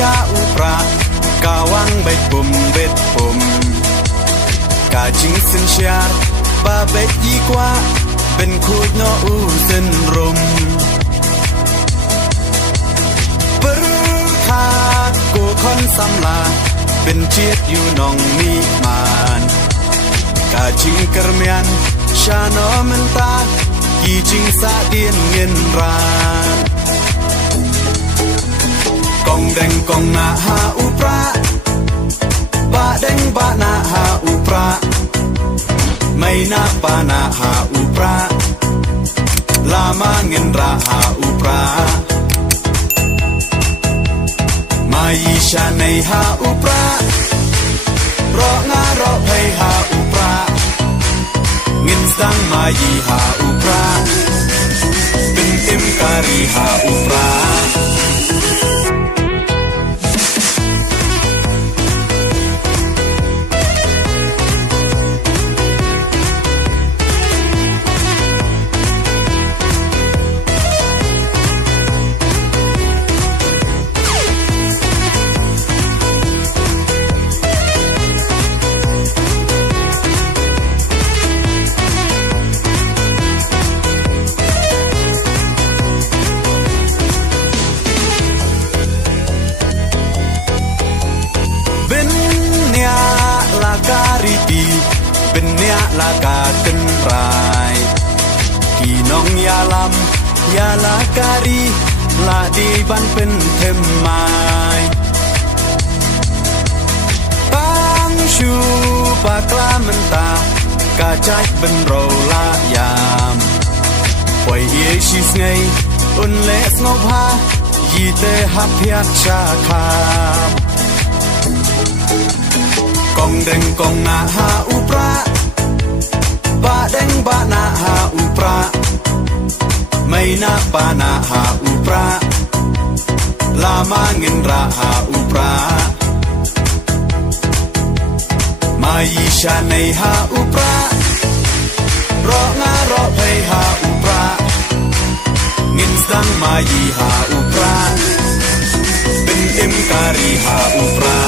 ยาอุปรากาวังใบปุ่มเบ็ดปุ่มกาจิงสินเชียร์บาเบ็ดยี่กว่าเป็นคูดโนอูเส้นรมปรึคากูคอนสำลาเป็นเจียดอยู่นองมีมานกาจิงกระเมียนชาโนมันตากีจิงสาเดียนเงินรานกองแดงกองนาหาอุปราบาแดงบานาหาอุปราไม่นาปานาหาอุปราลามาเงินราหาอุปรามายีชาในหาอุปรารองารอเพยหาอุปราเงินสังมายีหาอุปราเป็นเต็มการีหาอุปราเป็นเนียลากาตึนรายพี่น้องยาลำยาลาการีลาดีบันเป็นเทมไม้ตั้งชูปากลามันตากาใจเป็นเราลายามปล่อยเอชิสไงอุ่นเล็กงบฮายีเตหับเพียกชาคามกองแดงกองนาหาอุปราบาแดงบานาหาอุปราไม่นาปานาหาอุปราลามาเงินราหาอุปรามายีชาในหาอุปรารองารอเพยหาอุปราเงินสังมายีหาอุปราเป็นเอ็มการีหาอุปรา